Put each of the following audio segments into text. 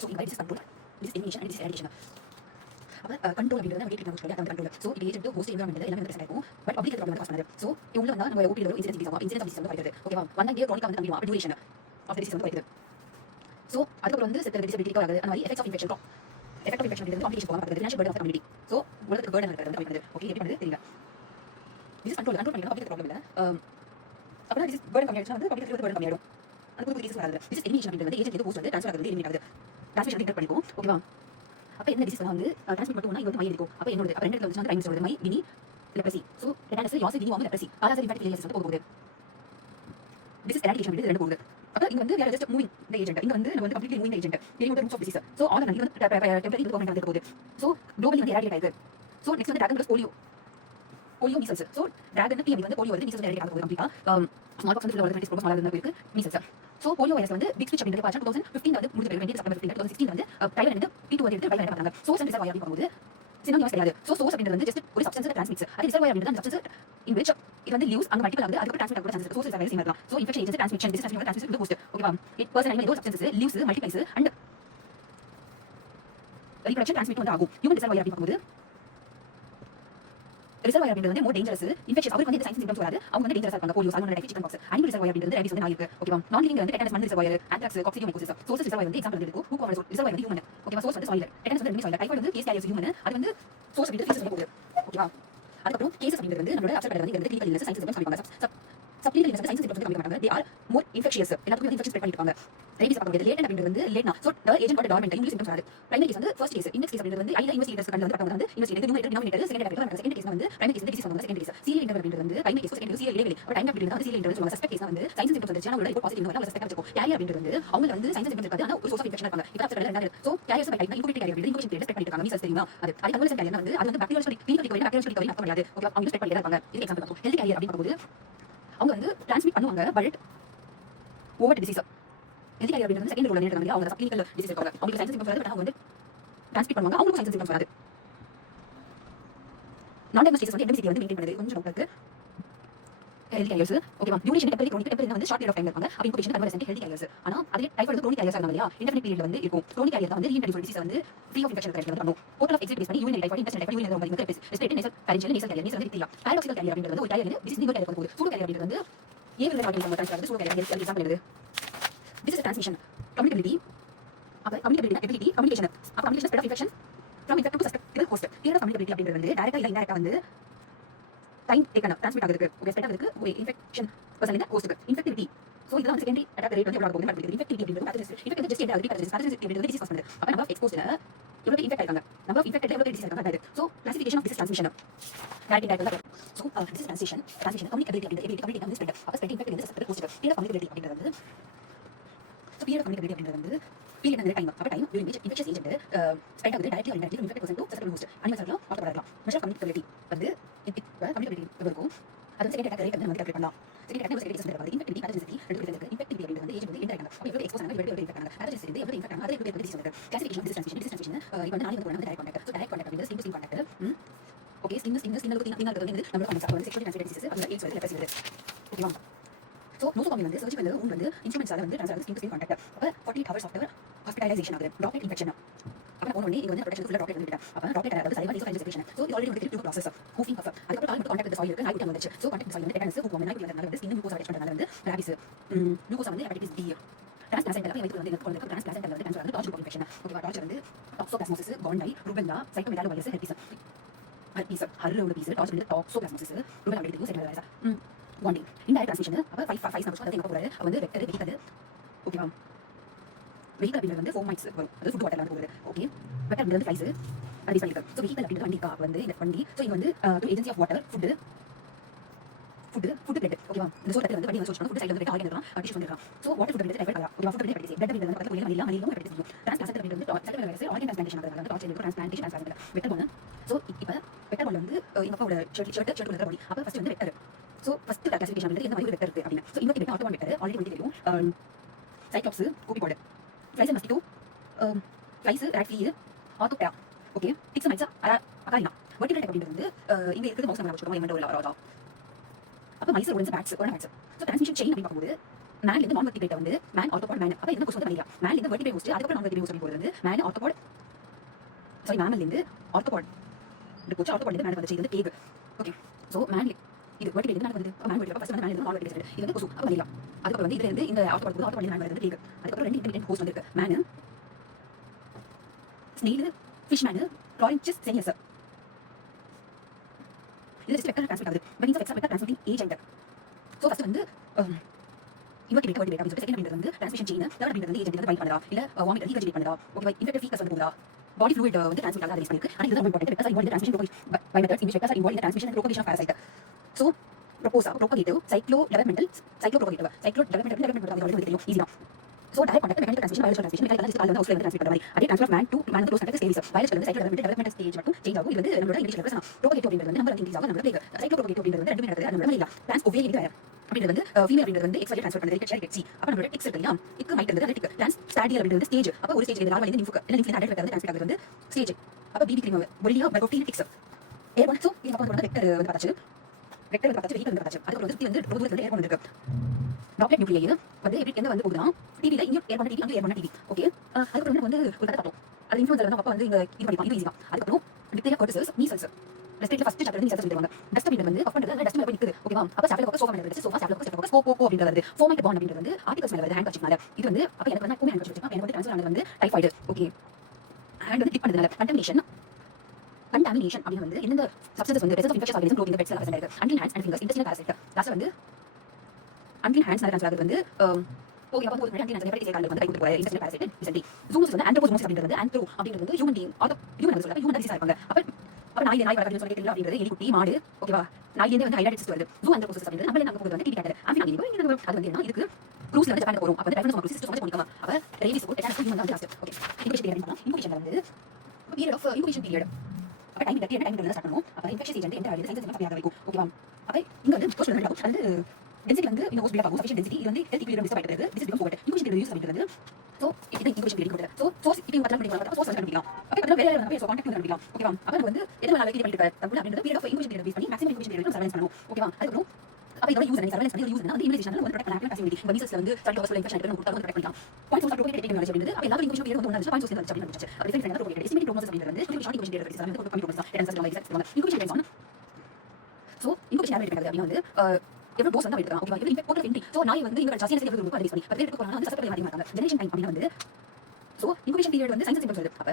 So இங்கே this control this elimination and this eradication. அப்போ control அப்படின்றது நம்ம கேட்கலாம் சொல்லி அந்த கண்ட்ரோல். ஸோ இது ஏஜென்ட் ஹோஸ்ட் என்வரான்மெண்ட் எல்லாமே வந்து இருக்கும். பட் பப்ளிக் ப்ராப்ளம் வந்து காசு பண்ணுது. ஸோ இவங்க வந்து நம்ம ஓபியில் இன்சிடென்ட் டிசீஸ் ஆகும். இன்சிடென்ட் டிசீஸ் வந்து வருது. ஓகேவா? வந்த இங்கே க்ரானிக் வந்து நம்பிடுவோம். டியூரேஷன் ஆஃப் டிசீஸ் வந்து வருது. ஸோ அதுக்கப்புறம் வந்து செட் டிசபிலிட்டி ஆகுது. அந்த மாதிரி effects of infection effect of infection அப்படின்றது காம்ப்ளிகேஷன் போகாமல் பார்க்குறது. Financial burden of community. So உலகத்துக்கு பர்டன் இருக்கிறது வந்து பண்ணுது. ஓகே எப்படி பண்ணுது தெரியல. திஸ் கண்ட்ரோல் பண்ணிக்கலாம் பப்ளிக் ப்ராப்ளம் இல்லை. அப்புறம் திஸ் பர்டன் கம்மியாயிடுச்சுன்னா வந்து பப்ளிக் பர்டன் கம்மியாயிடும். அது புது டிசீஸ் வராது. திஸ் எலிமினேஷன் அப்படின்றது ஏஜென்ட் வந்து ஹோஸ்ட் வந்து ட்ரான்ஸ்ஃபர் ஆகுது, எலிமினேட் ஆகுது. ட்ரான்ஸ்மிஷன் இன்டர் பண்ணிக்கும். ஓகேவா? அப்போ என்ன டிசீஸ் வந்து ட்ரான்ஸ்மிட் பண்ணுவோம்னா இது வந்து மை இருக்கும். அப்போ என்னோட அப்போ ரெண்டு இடத்துல வந்து ரைம்ஸ் வருது. மை வினி லெப்ரசி. ஸோ டெட்டானஸ் யாசி வினி வாங்க லெப்ரசி. அதாவது இன்ஃபெக்ட் ஏரியாஸ் வந்து போகுது. திஸ் இஸ் எராடிகேஷன் அப்படின்றது ரெண்டு போகுது. அப்போ இங்க வந்து we are just moving the agent. இங்க வந்து நம்ம வந்து completely moving the agent. Dealing with the roots of disease. So all the இது வந்து temporary government வந்து போகுது. So globally வந்து eradicate ஆயிருக்கு. So next வந்து dragon plus polio measles. So dragon TB வந்து polio வருது, measles eradicate ஆக போகுது கம்ப்ளீட்டா. smallpox வந்து உலகத்துல ரொம்ப ஸ்மாலா இருந்தா இருக்கு measles. So polio virus வந்து big switch அப்படின்றது பார்த்தா 2015 வந்து முடிஞ்ச பிறகு 20 செப்டம்பர் 15 2016 வந்து டைலர் வந்து P2 வந்து எடுத்து டைலர் பண்ணாங்க. சோர்ஸ் அண்ட் ரிசர்வாயர் அப்படிங்கும்போது சினோனிம்ஸ் கிடையாது. ஸோ சோர்ஸ் அப்படின்றது வந்து ஜஸ்ட் ஒரு சப்ஸ்டன்ஸ் டிரான்ஸ்மிட்ஸ். அது ரிசர்வாயர் அப்படின்றது அந்த சப்ஸ்டன்ஸ் இன் விச் இது வந்து லீவ்ஸ் அங்க மல்டிபிள் ஆகுது. அதுக்கு டிரான்ஸ்மிட் ஆக chances. Source is very similar தான். So infection agent transmission disease transmission வந்து ஹோஸ்ட். ஓகேவா? இட் பர்சன் அனிமல் ஏதோ substance leaves multiplies and reproduction transmit வந்து ஆகும். ஹியூமன் ரிசர்வாயர் அப்படி பார்க்கும்போது ரிசர்வாயர் அப்படின்றது வந்து மோர் டேஞ்சரஸ். இன்ஃபெக்ஷன் அவருக்கு வந்து சைன்ஸ் சிம்டம்ஸ் வராது. அவங்க வந்து டேஞ்சரஸா இருப்பாங்க. Polio salmonella chicken box. Animal reservoir அப்படின்றது ரேபிஸ் வந்து நாயிருக்கு. ஓகேவா? நான் லிவிங் வந்து டெட்டனஸ் மண் ரிசர்வாயர் ஆந்த்ராக்ஸ் காக்சிடியோமைகோசிஸ். சோர்ஸ் ரிசர்வாயர் வந்து எக்ஸாம்பிள் இருக்கு. ஹூக் ஆஃப் ரிசர்வாயர் வந்து ஹியூமன். ஓகேவா? சோர்ஸ் வந்து சாயில். டெட்டனஸ் வந்து சாயில். டைஃபாய்டு வந்து கேஸ் கேரியர்ஸ் ஹியூமன். அது வந்து சோர்ஸ் அப்படின்றது ஃபீஸ் போகுது. ஓகேவா? அதுக்கப்புறம் கேசஸ் அப்படின்றது வந்து நம்மளோட அப்செட் வந்து கிளினிக்கல் இல்னஸ் சைன்ஸ் சிம்டம்ஸ் காமிப்பாங்க. சப்ளினிக்கல் இல்னஸ் சைன்ஸ் சிம்டம்ஸ் காமிக்க மாட்டாங்க. They are more infectious. எல்லாத்துக்கும் இன்ஃபெக்ஷன் ஸ்ப்ரெட் பண்ணிட்டு இருப்பாங்க. ரேபிஸ் பார்க்கும்போது லேட்டன்ட் அப்படின்றது வந்து லேட்னா. So agent got dormant English symptoms வராது. பிரைமரி கேஸ் வந்து ஃபர்ஸ்ட் கேஸ். இண்டெக்ஸ் கேஸ் அப்படின்றது வந்து ஐல இன்வெஸ்டிகேட்டர்ஸ் கண்ட வந்து பார்த்தவங்க வந்து investigator numerator denominator second type second case வந்து பிரைமரி கேஸ் டிசீஸ் வந்து செகண்ட் கேஸ். சீரியல் இன்டர்வல் அப்படின்றது வந்து பிரைமரி கேஸ் செகண்ட் சீரியல் இடைவெளி. ஒரு டைம் அப்படின்றது வந்து சீரியல் இன்டர்வல் சொல்லுவாங்க. சஸ்பெக்ட் கேஸ் வந்து சைன்ஸ் சிம்டம்ஸ் வந்துச்சு. ஆனால் இப்போ பாசிட்டிவ் வந்து சஸ்பெக்ட் வச்சுக்கோ. கேரியர் அப்படின்றது வந்து அவங்க வந்து சைன்ஸ் சிம்டம்ஸ் இருக்காது. ஆனால் ஒரு சோர்ஸ் ஆஃப் இன்ஃபெக்ஷன் இருப்பாங்க. இப்போ அப்செட் ரெண்டாவது. So carriers by type incubated carrier அப்படின்றது இன்குபேஷன் பீரியட் ஸ்ப்ரெட் பண்ணிட்டு இருக்காங்க. மீசல்ஸ் தெரியுமா? அது கன்வல்சன் கேரியர் வந்து அது வந்து bacterial study clinical recovery bacterial study நடக்க முடியாது. ஓகே அவங்க ஸ்ப்ரெட் பண்ணிட்டு இருப்பாங்க. இது எக்ஸாம்பிள் பார்ப்போம். ஹெல்த் கேரியர் அப்படின்னு பார்க்கும்போது அவங்க வந்து டிரான்ஸ்மிட் பண்ணுவாங்க. But over disease health carrier அப்படின்றது செகண்ட் ரோல் பண்ணிட்டு அவங்க கிளினிக்கல் டிசீஸ் இருக்காங்க. அவங்களுக்கு சைன்ஸ் சிம்டம்ஸ் வராது. பட் அவங்க வந்து டிரான்ஸ்மிட் பண்ணுவாங்க. அவங்களுக்கு சைன்ஸ் சிம்டம்ஸ் வராது. நான் டயக்னோஸ்டிக்ஸ் வந்து எம்எம்சிடி வந்து மெயின்டைன் பண்ணுது. கொஞ்சம் டவுட் இருக்கு. ஹெல்த் கேரியர்ஸ் ஓகேவா? டியூரேஷன் டெம்பரரி க்ரோனிக் டெம்பரரி வந்து ஷார்ட் பீரியட் ஆஃப் டைம் இருப்பாங்க. அப்ப இன்குபேஷன் கன்வர்சன்ட் ஹெல்த் கேரியர்ஸ். ஆனா அதே டைஃபாய்டு வந்து க்ரோனிக் கேரியர்ஸ் ஆகும் இல்லையா? இன்டெஃபினிட் பீரியட்ல வந்து இருக்கும். க்ரோனிக் கேரியர் தான் வந்து ரீஇன்ட்ரோடியூஸ் டிசீஸ் வந்து ஃப்ரீ ஆஃப் இன்ஃபெக்ஷன் கிடைக்கிறது பண்ணும். போர்ட்டல் ஆஃப் எக்ஸிட் பேஸ் பண்ணி urinary typhoid intestinal typhoid urinary வந்து respiratory nasal pharyngeal nasal carrier nasal வந்து டிப்தீரியா. பாராடாக்சிகல் கேரியர் அப்படின்றது வந்து ஒரு கேரியர் டிசீஸ் நியூ கேரியர் போகுது. சூடோ கேரியர் அப்படின்றது வந்து ஏவியல் ஆர்கனிசம் ட்ரான்ஸ்ஃபர் ஆகுது. சூடோ கேரியர் எக்ஸாம்பிள் இருக்குது. This is transmission communicability. அப்ப கம்யூனிகபிலிட்டி எபிலிட்டி கம்யூனிகேஷன். அப்ப communication spread of infection from infect to suspected host. Period of communicability அப்படின்றது வந்து டைரக்டா இல்ல இன்டைரக்டா வந்து டைம் டேக்கன் டிரான்ஸ்மிட் ஆகுதுக்கு. ஓகே ஸ்ப்ரெட் ஆகுதுக்கு ஒரு இன்ஃபெக்ஷன் பர்சன் இந்த ஹோஸ்ட்க்கு இன்ஃபெக்டிவிட்டி. ஸோ இதெல்லாம் வந்து செகண்டரி அட்டாக் ரேட் வந்து எவ்வளோ போகுது பார்க்குறது. இன்ஃபெக்டிவிட்டி அப்படின்றது பேத்தஜன் இன்ஃபெக்ட் ஜஸ்ட் எண்ட் ஆகுது. பேத்தஜன் அப்படின்றது டிசீஸ் காஸ் பண்ணுது. அப்ப நம்பர் ஆஃப் எக்ஸ்போஸ்ட்ல எவ்வளோ இன்ஃபெக்ட் ஆயிருக்காங்க. நம்பர் ஆஃப் இன்ஃபெக்டட் எவ்வளோ டிசீஸ் இருக்காங்க. So classification of disease transmission direct indirect. So disease transmission communicability அப்படின்றது எபிலிட்டி வந்து ஸ்ப்ரெட். அப்ப ஸ்ப்ரெட் இன்ஃபெக்ட் வந்து சஸ்பெக்டட் ஹோஸ்ட்க்கு. பீரியட் ஆஃப் கம்யூனிகபிலிட்டி அப்படின்றது வந்து ஸோ பீரியட் ஆஃப் கம்யூனிகபிலிட்டி அப்படின்றது வந்து பீரியட் அந்த டைம். அப்ப time during which infectious agent spread ஆகுது directly or indirectly from infected person to susceptible host. Animals இருக்கலாம் ஆட்டோ இருக்கலாம். மெஷர் ஆஃப் கம்யூனிகபிலிட்டி வந்து கம்யூனிகபிலிட்டி இருக்கும். அது வந்து செகண்ட் அட்டாக் ரேட் வந்து நம்ம கால்குலேட் பண்ணலாம். செகண்ட் அட்டாக் செகண்ட் டிசீஸ் வந்து இன்ஃபெக்டிவிட்டி பேத்தஜெனிசிட்டி ரெண்டு பேருக்கு இருக்கு. இன்ஃபெக்டிவிட்டி அப்படின்றது வந்து ஏஜென்ட் வந்து இன்டெரக்ட் ஆகும். அப்ப எவ்வளவு எக்ஸ்போஸ் ஆனாங்க எவ்வளவு இன்ஃபெக்ட் ஆனாங்க. பேத்தஜெனிசிட்டி வந்து எவ்வளவு இன்ஃபெக்ட் ஆனாங்க அது எவ்வளவு டிசீஸ் இருக்கு. கிளாசிஃபிகேஷன் ஆஃப் டிசீஸ் டிரான்ஸ்மிஷன் இப்போ வந்து நாளைக்கு வந்து போறாங்க direct contact. So direct contact அப்படின்றது skin to skin contact. Okay skin அளவுக்கு நீங்க வந்து நம்மளோட கான்டாக்ட் வந்து செக்ஷுவலி ட்ரான்ஸ்மிட்டட் டிசீஸ் அது எய்ட்ஸ் வந்து லெப்ரசி வருது. ஓகேவா? ஸோ நோசோகாமி வந்து சர்ஜிக்கல் ஊன் வந்து இன்ஸ்ட்ருமெண்ட்ஸால வந்து ட்ரான்ஸ்ஃபர் ஆகுது ஸ்கின் டு ஸ்கின் கான்டாக்ட். அப்ப 48 hours ஆஃப்டர் ஹாஸ்பிட்டலைசேஷன் ஆகுது. Droplet infection. அப்ப ஒண்ணு இங்க வந்து ப்ரொடெக்ஷன் ஃபுல்லா ட்ராப்லெட் வந்துட்டா. அப்ப ட்ராப்லெட் அதாவது சலைவா நேசல் செக்ரேஷன். ஸோ இது ஆல்ரெடி வந்து ப்ராசஸ் ஹூஃபிங் கஃப். அதுக்கப்புறம் கால் கான்டாக்ட் வித் சாயில் இருக்கு. நாய்க்குட்டி வந்துச்சு. ஸோ கான்டாக்ட் சாயில் வந்து டெட்டனஸ் ஹூஃப் நாய்க்குட்டி வரதுனால வந்து ஸ்கின் குளுக்கோஸ் அட்டாச் பண்றதுனால வந்து ராபிஸ் குளுக்கோஸ் வந்து ஹெப்படைட்டிஸ் பி. டிரான்ஸ்பிளாசென்டல் வந்து வந்து குழந்தைக்கு டிரான்ஸ்பிளாசென்டல் வந்து ட்ரான்ஸ்ஃபர் ஆகுது. TORCH group infection. ஓகேவா? டார்ச் வந்து டாக்ஸோபிளாஸ்மோசிஸ் காண்டை ரூபெல்லா சைட்டோமெகாலோவைரஸ் ஹெர்பீஸ் ஹர்ரோட பீஸ் டார்ச் வந்து டாக்ஸோபிளாஸ்மோசிஸ் ரூபெல்லா அப்படிங்கிறது second virus bonding indirect transmission. அப்ப 5 நம்பர்ஸ் வந்து எங்க போறாரு வந்து வெக்டர் வெஹிக்கல். ஓகேவா? வெஹிக்கல் அப்படிங்கிறது வந்து 4 மைட்ஸ் வரும். அது ஃபுட் வாட்டர்ல வந்து போகுது. ஓகே வெக்டர் அப்படிங்கிறது ஃப்ளைஸ் அது வெஹிக்கல். ஸோ வெஹிக்கல் அப்படிங்கிறது வண்டி இருக்கா வந்து இந்த வண்டி. ஸோ இது வந்து agency of water food blood. ஓகேவா? இந்த சோறு வந்து வண்டி சோர்ஸ் பண்ண ஃபுட் சைடுல வந்து ஆயில் இருக்கலாம் டிஷ்யூ பண்ணிருக்கலாம். So water food blood typhoid ஓகேவா? ஃபுட் பிளட் பிளட் அப்படிங்கிறது பக்கத்துல போய் மணிலாம் மணிலாம் பிளட் செய்யும். டிரான்ஸ்பிளாசென்டல் அப்படிங்கிறது சைட்டோமெகாலோவைரஸ் ஆர்கன் டிரான்ஸ்பிளான்டேஷன் ஆகுது. அந்த டார்ச் வந்து டிரான்ஸ்பிளான்டேஷன் வெக்டர் பால். ஸோ இப்போ வெக்டர் பால் வந்து எங்க அப்பாவோட ஷர்ட் உள்ள பாடி. அப்ப ஃபர்ஸ்ட் வந்து வெக்டர். ஸோ ஃபர்ஸ்ட் கிளாசிஃபிகேஷன் அப்படிங்கிறது எந்த மாதிரி வெக்டர் இருக்கு அப்படின்னு. ஸோ இன்வெர்ட் வெக்டர் ஆட்டோபான் வெக்டர் ஆல்ரெடி வந்து தெரியும். Cyclops copepod flies mosquito flies rat flea ஆட்டோபேரா. Okay ticks mites acarina. Vertical type அப்படிங்கிறது வந்து இங்க இருக்குது மவுஸ் நம்ம வச்சுக்கோம் எமண்டோ இல்ல ராதா. அப்ப மைஸ் ரோடன்ஸ் பேட்ஸ் ஒரு பேட்ஸ். ஸோ டிரான்ஸ்மிஷன் செயின் அப்படின்னு பார்க்கும்போது மேன்ல இருந்து நான் வெர்டிபிரேட் வந்து மேன் ஆர்த்தோபாட் மேன். அப்ப இந்த கொசு வந்து மலேரியா. மேன்ல இருந்து வெர்டிபிரேட் ஹோஸ்ட் அதுக்கு அப்புறம் நான் வெர்டிபிரேட் ஹோஸ்ட் போறது வந்து மேன் ஆர்த்தோபாட் சாரி மேமல்ல இருந்து ஆர்த்தோபாட் இந்த கொச்சு ஆர்த்தோபாட் இருந்து மேன் வந்துச்சு. இது வந்து பேக். ஓகே சோ மேன் இது வெர்டிபிரேட் இருந்து மேன் வந்து மேன் வெர்டிபிரேட் ஃபர்ஸ்ட் வந்து மேன் இருந்து நான் வெர்டிபிரேட் இது வந்து கொசு அப்ப மலேரியா. அதுக்கு வந்து இதுல இருந்து இந்த ஆர்த்தோபாட் மேன் வந்து பேக். அதுக்கு அப்புறம் ரெண்டு இன்டர்மீடியட் ஹோஸ்ட் வந்து இருக்கு. மேன் ஸ்னேல் ஃபிஷ் மேன் ராயின்சிஸ் செனியஸ். இது ஜஸ்ட் வெக்டர் ட்ரான்ஸ்மிட் ஆகுது. பட் இந்த vector transmitting agent. So first வந்து இன்வெர்டிபிரேட் வெர்டிபிரேட் அப்படி செகண்ட் அப்படிங்கிறது வந்து ட்ரான்ஸ்மிஷன் செயின். தேர்ட் அப்படிங்கிறது வந்து ஏஜென்ட் வந்து பைண்ட் பண்ணுதா இல்ல வாமிட் ரீகஜெனரேட் பண்ணுதா. ஓகே இன்ஃபெக்டட் ஃபீக்கஸ் வந்து போகுதா பாடி ஃப்ளூயிட் வந்து ட்ரான்ஸ்மிட் ஆகாத ரிஸ்க் இருக்கு. ஆனா இது ரொம்ப important because involve transmission by methods in vectors involve transmission and propagation of parasite. So propagative cyclo-developmental development வந்து தெரியும் ஈஸியா. So direct contact mechanical transmission biological transmission mechanical கால் வந்து ஹவுஸ்ல ட்ரான்ஸ்மிட் பண்ற மாதிரி அதே transfer man to man close contact stages biological வந்து சைக்கிள் டெவலப்மென்ட் ஸ்டேஜ் மட்டும் சேஞ்ச் ஆகும். இது வந்து நம்மளோட இங்கிலீஷ் லெட்டர்ஸ் ப்ரோபகேட்டிவ் அப்படிங்கிறது வந்து நம்பர் இன்க்ரீஸ் ஆகும். நம்மளோட பிளேக் சைக்ளோ ப்ரோபகேட்டிவ் அப்படிங்கிறது வந்து ரெண்டுமே நடக்குது. நம்மளோட இல்ல ட்ரான்ஸ் ஓவியல் இது அப்படிங்கிறது வந்து ஃபீமேல் அப்படிங்கிறது வந்து எக்ஸ் வழி ட்ரான்ஸ்ஃபர் பண்ணுது ரிச் எக்ஸி. அப்ப நம்மளோட டிக்ஸ் இருக்கு இல்லையா இக்கு மைட் வந்து டிக் ட்ரான்ஸ் ஸ்டாடியல் அப்படிங்கிறது ஸ்டேஜ். அப்ப ஒரு ஸ்டேஜ் நார்மல் வந்து நிம்ஃபுக்கு இல்ல நிம்ஃபின் அடல்ட் வந்து ட்ரான்ஸ்மிட் ஆகுது வந்து ஸ்டேஜ். அப்ப பிபி கிரீம் பொலியா பர்கோட்டின் டிக்ஸ் ஏர் ஒன். சோ இது பக்கம் வந்து வெக்டர் வந்து பார்த்தாச்சு. வெக்டர் வந்து பார்த்தாச்சு வெஹிக்கிள் வந்து பார்த்தாச்சு. அதுக்கு வந்து வந்து ரொம்ப தூரத்துல ஏர் ஒன் இருக்கு. டாப்லெட் நியூக்ளியை வந்து எப்படி எங்க வந்து போகுதுன்னா டிவில இங்க ஏர் பண்ண டிவி அங்க ஏர் பண்ண டிவி. ஓகே அதுக்கு வந்து ஒரு கதை பார்த்தோம். அது இன்ஃப்ளூயன்சர் வந்து அப்பா வந்து இங்க இது பண்ணிப்பான். இது ஈஸியா. அதுக்கப்புறம் டிப்தீரியா கோர்டிசல்ஸ் மீசல்ஸ் ரெஸ்பிரேட்டரி ஃபர்ஸ்ட் சாப்டர் நீ சொல்லிடுவாங்க. டஸ்ட் அப்படிங்கிறது வந்து கஃப் பண்றது டஸ்ட் மேல போய் நிக்குது. ஓகேவா அப்ப சாப்டர் பக்கம் சோஃபா மேல இருக்கு. சோஃபா சாப்டர் பக்கம் சோஃபா கோ அப்படிங்கிறது வருது. ஃபோமைட் பாண்ட் அப்படிங்கிறது வந்து ஆர்டிகல்ஸ் மேல வருது ஹேண்ட் கர்ச்சீஃப் மேல. இது வந்து அப்ப எனக்கு வந்து ஹேண்ட் கர்ச்சீஃப் வச்சிருப்பேன். எனக்கு வந்து ட்ரான்ஸ்ஃபர் ஆனது வந்து டைஃபாய்டு. ஓகே ஹேண்ட் வந்து டிப் பண்ணதுனால கண்டாமினேஷன் அப்படிங்கிறது வந்து எந்த சப்ஸ்டன்ஸ் வந்து result of infection organism protein பெட்ஸ்ல பிரசன்ட் இருக்கு. Until hands and fingers intestinal parasite. Last வந்து அன்டில் ஹேண்ட்ஸ் ட்ரான்ஸ்ஃபர் ஆகுது வந்து ஓகே அப்ப ஒரு அன்டில் ஹேண்ட்ஸ் ஹெப்படைட்டிஸ் கார்டு வந்து கைக்கு போய் இன்டெஸ்டினல் பாராசைட் டிசென்ட்ரி. ஜூமோசிஸ் வந்து ஆந்த்ரோபோசோசிஸ் அப்படிங்கிறது வந்து ஆந்த்ரோ அப்படிங்கிறது வந்து ஹியூமன் பீயிங் ஆர் ஹியூமன் வந்து சொல்றாங்க. ஹியூமன் டிசீஸ் இருப்பாங்க. அப்ப நாய் வளர்க்கறதுன்னு சொல்லி தெரியல அப்படிங்கிறது எலி குட்டி மாடு. ஓகேவா நாயிலே வந்து ஹைலைட் சிஸ்ட் வருது. ஜூ ஆந்த்ரோபோசோசிஸ் அப்படிங்கிறது நம்ம அங்க போறது வந்து டிடி கேட்டர் ஆம்பிஃபின் அனிமல். இது அது வந்து என்ன இதுக்கு க்ரூஸ்ல வந்து ஜப்பானுக்கு போறோம். அப்ப டைஃபன் ஸ்மால் க்ரூஸ் வந்து பண்ணிக்கலாம். அப்ப ரேபிஸ் கூட டெட்டானஸ் ஹியூமன் வந்து லாஸ்ட். ஓகே இன்குபேஷன் பீரியட் பண்ணலாம். இன்குபேஷன் வந்து பீரியட் ஆஃப் இன்குபேஷன் பீரியட். அப்ப டைம் டெட் டைம் வந்து ஸ்டார்ட் பண்ணுவோம். அப்ப இன்ஃபெக்ஷன் ஏஜென்ட் என்டர் ஆகுது சைன்ஸ் வந்து வரைக்கும். ஓகேவா அப்ப இங்க வந்து ஃபர்ஸ்ட் வந்து அது டென்சிட்டி வந்து இந்த ஹோஸ்ட் பில்ட் ஆகும். சஃபிஷியன்ட் டென்சிட்டி இது வந்து ஹெல்த் ஈக்குலிபிரியம் டிஸ்டர்ப் ஆயிட்டு இருக்கு. This is become forward. Incubation period use பண்ணிக்கிறது. சோ இது இன்குபேஷன் பீரியட் கொடுக்குது. சோ சோர்ஸ் இப்போ பத்தல பண்ணிக்கலாம். சோர்ஸ் வந்து கண்டுபிடிக்கலாம். அப்ப பத்தல வேற வேற கான்டாக்ட் வந்து கண்டுபிடிக்கலாம். ஓகேவா அப்ப நம்ம வந்து எது வேணாலும் இது பண்ணிட்டு இருக்க தமிழ் அப்படிங்கிறது period of incubation period phase பண்ணி மேக்ஸிமம் இன்குபேஷன் பீரியட் சர்வைலன்ஸ் பண்ணனும். ஓகேவா அதுக்கு அப்ப இதோட யூஸ் சர்வைலன்ஸ் பண்ணி யூஸ் வந்து இம்யூனைசேஷன்ல வந்து ப்ரொடெக்ட் பண்ணலாம். பாசிபிலிட்டி இந்த மீசல்ஸ்ல வந்து சர்ட் ஹாஸ்பிடல் இன்ஃபெக்ஷன் எடுத்து கொடுத்தா வந்து ப்ரொடெக்ட் பண்ணலாம். பாயிண்ட் ஆஃப் ப்ரோபகேட்டிவ் டெக்னாலஜி அப்படிங்கிறது அப்ப எல்லா இன்குபேஷன் பீரியட் வந்து ஒண்ணா பாயிண்ட் ஆஃப் அப்படின்னு வந்துச்சு. அப்ப டிஃபரன்ஸ் என்ன ப்ரோபகேட்டிவ் எஸ்டிமேட் ப்ரோக்னோசிஸ் அப்படிங்கிறது வந்து ஷார்ட் இன்குபேஷன் பீரியட் வந்து கம்மி ப்ரோக்னோசிஸ் டென்ஸ் வந்து எக்ஸாக்ட் சொல்லுவாங்க. Incubation time so incubation average அப்படிங்கிறது அப்படினா வந்து எவ்வளவு டோஸ் வந்து எடுக்கலாம். ஓகேவா இது இன்ஃபெக்ட் போட்டு சோ நாய் வந்து இங்க ஜாஸ்தியா சேர்த்து கொடுக்கும் அட்வைஸ் பண்ணி பட் எடுத்து போறாங்க வந்து சஸ்பெக்ட் பண்ணி மாட்டாங்க. ஜெனரேஷன் டைம் அப்படினா வந்து சோ இன்குபேஷன் பீரியட் வந்து சயின்ஸ் சிம்பிள்ஸ் வருது. அப்ப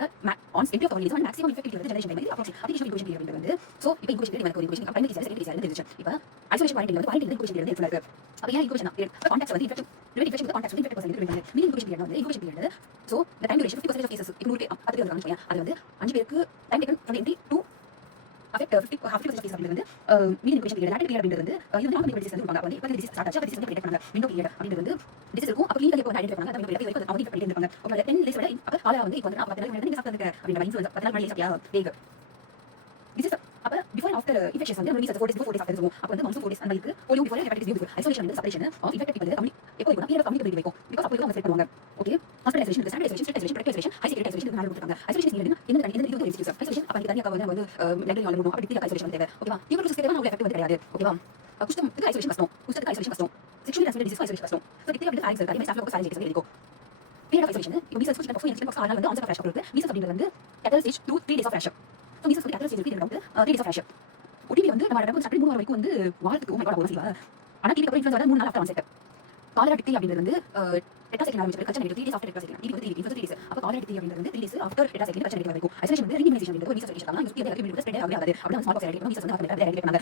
on entry of organism maximum effective வந்து generation time approach application incubation period வந்து சோ இப்போ இன்குபேஷன் பீரியட் வந்து incubation primary cell secondary cell தெரிஞ்சு. இப்போ ஐசோலேஷன் குவாரண்டைன் வந்து குவாரண்டைன் இன்குபேஷன் பீரியட் வந்து இருக்கு. அப்ப ஏன் இன்குபேஷன் பீரியட் கான்டாக்ட்ஸ் வந்து இன்ஃபெக்ட் இன்ஃபெக்ஷன் கான்டாக்ட்ஸ் வந்து இன்ஃபெக்ட் பர்சன்ட் இருக்கு. மீன் இன்குபேஷன் பீரியட் வந்து incubation period so the time duration 50% of cases இப்போ 100 பேர் அது இருக்காங்க சொல்லுங்க. அது வந்து 5 பேருக்கு time taken from entry to affect 50% case அப்படிங்கிறது மீன் இன்குபேஷன் பீரியட் லாட்டரி பீரியட் அப்படிங்கிறது வந்து இது வந்து ஆன்டிபயோட்டிக்ஸ் வந்து கொடுப்பாங்க. வந்து இப்போ டிசீஸ் ஸ்டார்ட் ஆச்சு. டிசீஸ் வந்து ப்ரெடிக்ட் பண்ணாங்க. விண்டோ பீரியட் அப்படிங்கிறது வந்து டிசீஸ் இருக்கும். அப்ப கிளினிக்கல் இப்போ ஐடென்டிஃபை பண்ணாங்க. அந்த விண்டோ பீரியட் அவங்க பண்ணிட்டு இருக்காங்க. ஓகே 10 டேஸ் வரை அப்ப காலையில வந்து இப்போ வந்து 40 நாள் நீங்க சாப்பிட்டு இருக்க அப்படிங்கிற இன்ஃப்ளூயன்ஸா 10 நாள் முன்னாடி சாப்பிட்டியா வேக டிசீஸ் அப்ப பிஃபோர் ஆஃப்டர் இன்ஃபெக்ஷன் வந்து ரிலீஸ் 4 டேஸ் ஆஃப்டர் இருக்கும். அப்ப வந்து மந்த்ஸ் 4 டேஸ் அந்த இருக்கு polio before hepatitis B isolation and separation of infected people கம்மி எப்போ இருக்கும் பீரியட் கம்யூனிகேட் வைக்கும். பிகாஸ் அப்போ அவங்க செட் பண்ணுவாங்க. Okay hospitalisation standardisation sterilisation protective high security isolation மேல கொடுத்தாங்க. ஐசோலேஷன் என்ன இந்த இது எக்ஸ்கியூஸ் ஐசோலேஷன் அப்ப தனியா கவர் வந்து லெவல் ஆல் மூணு அப்ப டிக்ளேர் ஐசோலேஷன் தேவை. ஓகேவா இவங்க ப்ரோசஸ் தேவை அவங்க எஃபெக்ட் வந்து கிடையாது. ஓகேவா குஷ்டத்துக்கு ஐசோலேஷன் கஷ்டம். குஷ்டத்துக்கு ஐசோலேஷன் கஷ்டம். செக்சுவலி ட்ரான்ஸ்மிட்டட் டிசீஸ் ஐசோலேஷன் கஷ்டம். சோ டிக்ளேர் வந்து ஃபேக்ஸ் இருக்கு. ஸ்டாஃப் லோக்கல் சாலிஜ் இருக்கும். பீரியட் ஆஃப் ஐசோலேஷன் இப்போ மீசல்ஸ் ஃபர்ஸ்ட் ஆஃப் இன்ஃபெக்ஷன் அதனால வந்து ஆன்சர் ஃபிளாஷ் கொடுத்து மீசல்ஸ் அப்படிங்கிறது வந்து catarrhal stage 2 3 days of flash. So measles வந்து கேட்டல் ஸ்டேஜ் பீரியட் வந்து 3 டேஸ் ஆஃப் ஃபிளாஷ். OTP வந்து நம்ம ரெண்டு சாப்பிட்டு 3 வாரம் வரைக்கும் வந்து வாரத்துக்கு ஓ மை காட் போறீங்க. ஆனா டிவி அப்புறம் இன்ஃப்ளூயன்ஸா 3 நாள் ஆஃப்டர் ஆன்செட். காலரா டிக்டி அப்படிங்கிறது வந்து டெட்ராசைக்ளின் ஆரம்பிச்சு culture negative 3 days after tetracycline TV வந்து 3 டேஸ். அப்ப காலரா டிக்டி அப்படிங்கிறது வந்து 3 days after tetracycline culture negative வரைக்கும். ஐசோலேஷன் வந்து ரீஇம்யூனைசேஷன் அப்படிங்கிறது மீசல்ஸ் சொல்லிட்டாங்க. இங்க சுத்தி வந்து ஸ்ப்ரெட் ஆகாது. அப்படியே ஸ்மால் பாக்ஸ் ரெடி மீசல்ஸ் வந்து அப்படியே ரெடி பண்ணாங்க.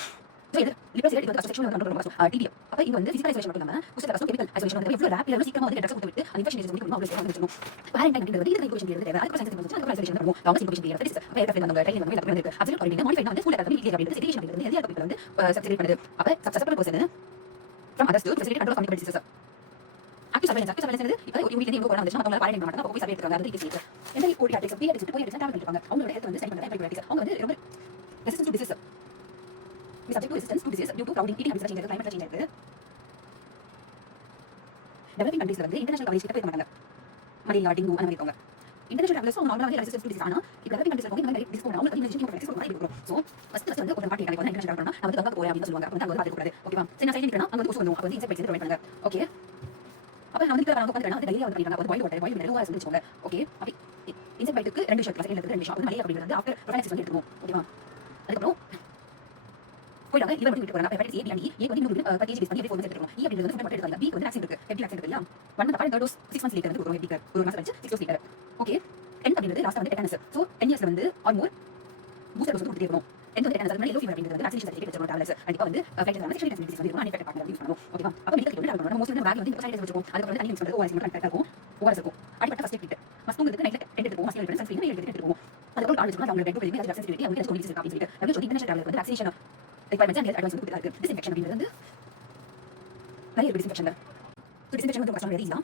சோ இது லிப்ரஸ் ரெடி வந்து செக்ஷுவல் கண்ட்ரோல் ரொம்ப டிவி. அப்ப இங்க வந்து பிசிக்கல் ஐசோலேஷன் மட்டும் இல்லாம குஸ்டர் கஸ்டம் கெமிக்கல் ஐசோலேஷன் வந்து எவ்வளவு ரேப்பிடா எவ்வளவு சீக்கிரமா வந்து ட்ரக்ஸ் கொடுத்து விட்டு அந்த இன்ஃபெக்ஷன் டிசீஸ் வந்து அவ்வளவு சீக்கிரமா வந்துரும். குவாரண்டைன் அப்படிங்கிறது இது இன்குபேஷன் பீரியட் தேவை. அதுக்கு சயின்ஸ் வந்து அதுக்கு ஐசோலேஷன் பண்ணுவோம். லாங் இன்குபேஷன் பீரியட் டிசீஸ் அப்ப ஏற்கனவே நம்ம ட்ரைனிங் வந்து எல்லாமே இருக்கு. அப்சல்யூட் குவாரண்டைன் மாடிஃபை வந்து ஃபுல் அகாடமி லீகல் அப்படிங்கிறது சிடேஷன் அப்படிங்கிறது ஹெல்தி பீப்பிள் வந்து சக்செஸ் பண்ணுது. அப்ப successful person from others to facilitate control of communicable diseases. Active surveillance வந்து இப்போ ஒரு யூனிட் எங்க போறாங்க வந்துச்சு அவங்க குவாரண்டைன் பண்ண மாட்டாங்க. போய் சர்வே எடுத்துறாங்க. அது இருக்கு. என்ன போடி அட்டெக்ஸ் பி அட்டெக்ஸ் போய் அட்டெக்ஸ் டேபிள் பண்ணிருக்காங்க. அவங்களோட ஹெல்த் வந்து சரி பண்றாங்க. ப்ரைவேட் அவங்க வந்து ரொம்ப resistance to disease. subject to resistance to disease due to crowding, eating habits change இருக்கு, climate change இருக்கு. டெவலப்பிங் கண்ட்ரீஸ்ல வந்து இன்டர்நேஷனல் கவரேஜ் கிட்ட போய் மாட்டாங்க. மலேரியா டெங்கு அந்த மாதிரி இருக்காங்க. இன்டர்நேஷனல் டிராவலர்ஸ் அவங்க நார்மலாவே ரெசிஸ்டன்ஸ் டு டிசீஸ். ஆனா இப்போ டெவலப்பிங் கண்ட்ரீஸ்ல போய் இந்த மாதிரி டிஸ்க் போறாங்க. அவங்க இன்ஜெக்ஷன் போறாங்க. டிஸ்க் போறாங்க. சோ ஃபர்ஸ்ட் வந்து ஒரு பார்ட்டி கணக்கு வந்து இன்டர்நேஷனல் பண்ணா நான் வந்து கங்காக்கு போறேன் அப்படின்னு சொல்லுவாங்க. அப்ப வந்து அங்க பாத்து கூடாது. ஓகேவா சரி நான் சைலண்ட் இருக்கேனா அங்க வந்து கொசு வந்துரும். அப்ப வந்து இன்செக்ட் பைட்ஸ் ப்ரொவைட் பண்ணுங்க. ஓகே அப்ப நான் வந்து நான் உட்கார்ந்து வந்து டைரியா வந்து பண்ணிட்டாங்க வந்து பாயில் வாட்டர் ஓஆர்எஸ் வெச்சுக்கோங்க ஓகே அப்படி இன்செக்ட் பைட்டுக்கு ரெண்டு ஷாட் செகண்ட்ல இருக்கு ரெண்டு ஷாட் வந்து மலையா அப்படிங்கிறது வந்து ஆஃப்டர் ப்ரொஃபைலக்சிஸ் வந்து எடுத்துவோம் ஓகேவா அதுக்கப்புறம் போயிடாங்க இவன் மட்டும் விட்டு போறாங்க ஹெப்படைட்டிஸ் ஏ பி ஏ வந்து இன்னும் per kg பேஸ் பண்ணி every 4 months எடுத்துறோம் இ அப்படிங்கிறது வந்து மட்டும் எடுக்கலாம் பி வந்து வேக்சின் இருக்கு ஹெப்பி வேக்சின் இருக்கு இல்லையா 1 month அப்புறம் டோஸ் 6 months லேட்டர் வந்து கொடுக்கும் ஹெப்பி ஒரு மாசம் கழிச்சு 6 டோஸ் லேட்டர் ஓகே 10 அப்படிங்கிறது லாஸ்ட் வந்து டெட்டானஸ் சோ 10 இயர்ஸ்ல வந்து ஆர் மோர் பூஸ்டர் டோஸ் வந்து கொடுத்துட்டே இருக்கணும் 10 வந்து டெட்டானஸ் வந்து எல்லோ ஃபீவர் அப்படிங்கிறது வந்து வேக்சினேஷன் சர்டிஃபிகேட் வச்சிருக்கோம் டேப்லெட்ஸ் கண்டிப்பா வந்து ஃபிளைட் வந்து செக்ஷுவல் டிரான்ஸ்மிஷன் வந்து அன்எஃபெக்டட் பார்ட்னர் யூஸ் பண்ணணும் ஓகேவா அப்ப மெடிக்கல் கிட்ட வந்து மோஸ்ட்லி வந்து பேக் வந்து சைடு வச்சிருக்கோம் அதுக்கு வந்து தண்ணி யூஸ் பண்றது ஓஆர்எஸ் மட்டும் கரெக்ட்டா இருக்கும் ஓஆர்எஸ் இருக்கும் அடிப்பட்ட ஃபர்ஸ்ட் எய்ட் கிட் மஸ்துங்கிறது நைட்ல 10 எடுத்துவோம் மஸ்ட் எடுத்து சன்ஸ்கிரீன் எடுத்துவோம் அதுக்கப்புறம் கால் வச்சுக்கலாம் அவங்க ரெண்டு பேருமே அது சென்சிட்டிவிட்டி அவங்க சொல்லி இருக்கு அப்படின்னு சொல்லிட்டு WHO இன்டர்நேஷனல் டேப்லெட் வந்து vaccination requirements and health advice வந்து கொடுத்திருக்கு டிஸ்இன்ஃபெக்ஷன் அப்படிங்கிறது வந்து நிறைய இருக்கு டிஸ்இன்ஃபெக்ஷன்ல ஸோ டிஸ்இன்ஃபெக்ஷன் வந்து கஷ்டம் ரீஸ் தான்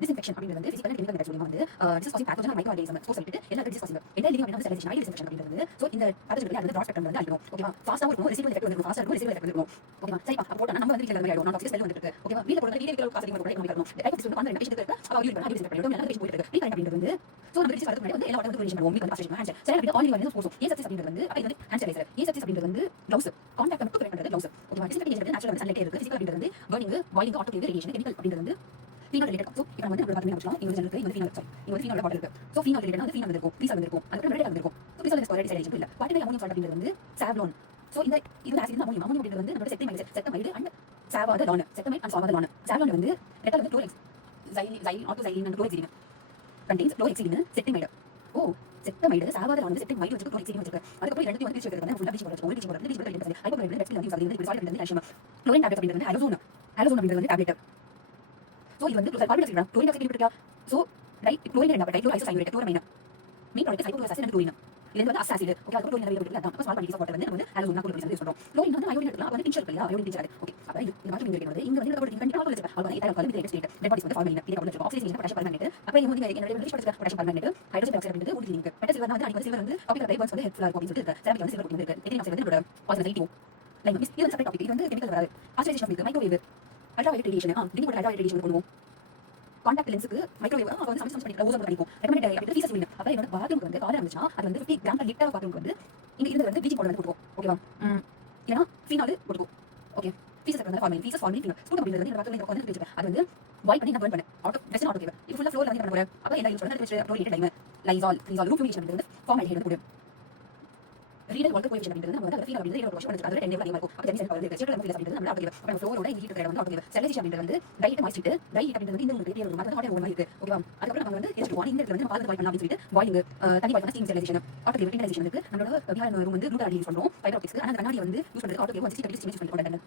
டிஸ்இன்ஃபெக்ஷன் அப்படிங்கிறது வந்து ஃபிசிக்கல் அண்ட் கெமிக்கல் மெத்தட்ஸ் மூலமா வந்து disease causing pathogen micro organism so சொல்லிட்டு எல்லா டிஸ் காசிங் எல்லா லிவிங் வந்து ஸ்டெரிலைசேஷன் ஐ டிஸ்இன்ஃபெக்ஷன் அப்படிங்கிறது வந்து ஸோ இந்த பேத்தோஜன் வந்து பிராட் ஸ்பெக்ட்ரம் வந்து அழிக்கணும் ஓகேவா ஃபாஸ்ட்டாக இருக்கும் ரெசிபிள் எஃபெக்ட் வந்து ஃபாஸ்ட்டாக இருக்கும் ரெசிபிள் எஃபெக்ட் இருக்கும் ஓகேவா சரி அப்போ போட்டா நம்ம வந்து வீட்டில் மாதிரி ஆயிடும் நான் டாக்ஸிக் ஸ்மெல் வந்துருக்கு ஓகேவா வீட்டில் போடுறது வீடியோ இருக்கிற காசு கூட நம்ம இருக்கணும் டைப் வந்து வந்து பேஷண்ட் இருக்கு அவ யூஸ் பண்ணி டிஸ்இன்ஃபெக்ட் பண்ணிடும் எல்லா பேஷண்ட் போயிட்டு இருக்கு ரீகரெக்ட் அப்படிங்கிறது வந்து ஸோ நம்ம டிஸ் வரதுக்கு முன்னாடி வந்து எல்லா வாட்டர் வந்து பண்ணுவோம் மீட் வந்து ஃபர்ஸ்ட் ஹேண்ட் சரி அப்படி ஆல் வந்து போஸும் ஏ சப்ஸ் அப்படிங்கிறது வந்து அப்ப இது வந்து ஹேண்ட் சானிடைசர் ஏ சப்ஸ் அப்படிங்கிறது வந்து க்ளவுஸ் கான்டாக்ட் மட்டும் கரெக்ட் பண்றது க்ளவுஸ் ஓகேவா டிஸ்இன்ஃபெக்ஷன் வந்து நேச்சுரல் சன்லைட் இருக்கு ஃபிசிக்கல் அப்படிங்கிறது வந்து burning boiling auto radiation chemical அப்படிங்கிறது வந்து ஃபீனால் ரிலேட்டட் ஸோ இப்போ நம்ம வந்து நம்ம பார்த்தீங்கன்னா வச்சுக்கலாம் இங்க வந்து இருக்கு இங்க ஃபீனால் சாரி இங்க வந்து ஃபீனால் பாட்டில் இருக்கு ஸோ ஃபீனால் ரிலேட்டட் வந்து ஃபீனால் இருக்கும் ஃபீசல் வந்து இருக்கும் அதுக்கு ரெட் இருக்கும் ஸோ ஃபீசல் ஸ்கொயர் சைலேஜ் இல்ல பாட்டில் அமோனியம் சால்ட் அப்படிங்கிறது வந்து சாவ்லோன் ஸோ இந்த இது ஆசிட் அமோனியம் அமோனியம் அப்படிங்கிறது வந்து நம்ம செத்தமைடு அண்ட் சாவாத லான் செத்தமைட் அண்ட் சாவாத லான் சாவ்லோன் வந்து ரெட்டல் வந்து குளோரெக்ஸ் ஜைலின் ஆட்டோசைலின் அண்ட் குளோரெக்சிலின் கண்டெய்ன்ஸ் குளோரெக்சிலின் செத்தமைடு ஓ செத்தமைடு சாவாத லான் செத்தமைடு வச்சு குளோரெக்சிலின் வச்சிருக்கு அதுக்கப்புறம் ரெண்டு வந்து பிரிச்சு வைக்கிறது ஃபுல்லா பிரிச்சு போடுறது ஒரு பிரிச்சு போடுறது பிரிச்சு போடுறது அதுக்கப்புறம் ரெண்டு ரெஸ்ட் வந்து யூஸ் ஆகுது இது சால்ட் வந்து கால்சியம் குளோரின் டேப்லெட் அப்படிங்கிறது ஹலோசோன் அப்படிங்கிறது வந்து டேப்லெட் ஸோ இது வந்து கார்பன் டாக்சைடு குளோரின் டாக்சைடு இருக்கா ஸோ குளோரின் ரெண்டு dichloro isocyanate chlorine mean product hydrochloric acid and chlorine இது வந்து அசாசிட் ஓகே அது குளோரின் நிறைய இருக்கு அதான் ஸ்மால் குவான்டிட்டிஸ் ஆஃப் வாட்டர் வந்து நம்ம வந்து ஹலோசோன் குளோரின் யூஸ் பண்றோம் குளோரின் வந்து அயோடின் எடுக்கலாம் வந்து டின்ச்சர் இருக்கு இல்லையா அயோடின் டின்ச்சர் ஓகே அப்ப இது மாதிரி இங்க வந்து இந்த வந்து கண்டிப்பா காலேஜ் அவ்வளவு இதை காலேஜ் டெக்ஸ்ட் டெட் பாடிஸ் வந்து ஃபார்மலின் இது காலேஜ் ஆக்சிஜன் பொட்டாசியம் பர்மனேட் அப்ப இங்க வந்து என்னோட ரிலீஸ் பண்ணுற பொட்டாசியம் பர்மனேட் ஹைட்ரோஜன் டாக்சைடு வந்து ஊட்டி லிங்க் பெட்டஸ் வந்து அடிக்கடி சில்வர் வந்து டாபிக் ரைபன்ஸ் வந்து ஹெல்ப்ஃபுல்லா இருக்கும் அப்படின்னு சொல்லிட்டு செராமிக் வந்து சில்வர் வந்து இருக்கு எதிரி ஆக்சைடு வந்து இதோட பாசிட்டிவ் லைக் மிஸ் இது செப்பரேட் டாபிக் இது வந்து கெமிக்கல் வராது ஆக்சிடேஷன் இருக்கு மைக்ரோவேவ் அல்ட்ராவயலட் ரேடியேஷன் டிகிரி போட அல்ட்ராவயலட் ரேடியேஷன் பண்ணுவோம் கான்டாக்ட் லென்ஸ்க்கு மைக்ரோவேவ் வந்து சமைச்சு பண்ணிக்கலாம் ஓசோன் பண்ணிக்கும் ரெக்கமெண்டட் அப்படி ஃபீஸஸ் வின் அப்ப என்னோட பாத்ரூம்க்கு வந்து காலர் இருந்துச்சுன்னா அது வந்து 50 கிராம் லிட்டர் பாத்ரூம்க்கு வந்து இங்க இருந்து வந்து பீச்சிங் பவுடர் வந்து கொடுக்கும் ஓகேவா ஏன்னா ஃபீனால் கொடுக்கும் ஓகே ஃபீஸஸ் வந்து formalin fees formalin phenol school அப்படிங்கிறது இந்த பாத்ரூம்ல உட்கார்ந்து வச்சிருக்கேன் அது வந்து வாய் பண்ணி நான் பர்ன் பண்ணேன் ஆட்டோ வெஸ்ட் ஆட்டோ கேவ் இது ஃபுல்லா ஃப்ளோர்ல வந்து பண்ண போறேன் அப்ப என்ன யூஸ் பண்றது வச்சு ப்ரோலியேட் லைம் லைசால் ரூம் ஃபியூமிகேஷன் வந்து ஃபார்மாலிட்டி வந்து போடும் ரீடல் வாட்டர் கோஎஃபிஷியன்ட் அப்படிங்கிறது நம்ம வந்து ஃபீல் அப்படிங்கிறது ஒரு வருஷம் அது 10 அதிகமா இருக்கும் அப்ப ஜெனி சென்டர் வந்து செக்ஷுவல் ஃபீல் அப்படிங்கிறது நம்ம ஆட்டோ கேவ் அப்ப ஃப்ளோரோட ஹீட் கிரேட் வந்து ஆட்டோ கேவ் செலக்ஷன் அப்படிங்கிறது வந்து ரைட் மாய்ஸ்ட் ரைட் அப்படிங்கிறது வந்து இந்த ஒரு பெரிய ஒரு மாதிரி ஆட்டோ ஒரு மாதிரி இருக்கு ஓகேவா அதுக்கப்புறம் நம்ம வந்து எஸ்ட் ஒன் இந்த இடத்துல வந்து பால் பாய் பண்ணலாம் அப்படின்னு சொல்லிட்டு பாயிங் தனி பாய் பண்ண ஸ்டீம் செலக்ஷன் ஆட்டோ கேவ் இன்டர்னேஷன் இருக்கு நம்மளோட விஹார ரூம் வந்து ரூட் யூஸ் பண்றோம் ஃபைபர் ஆப்டிக்ஸ் ஆனா கண்ணாடி வந்து யூஸ் பண்றது ஆட்டோ கேவ் 160 யூஸ் பண்றோம்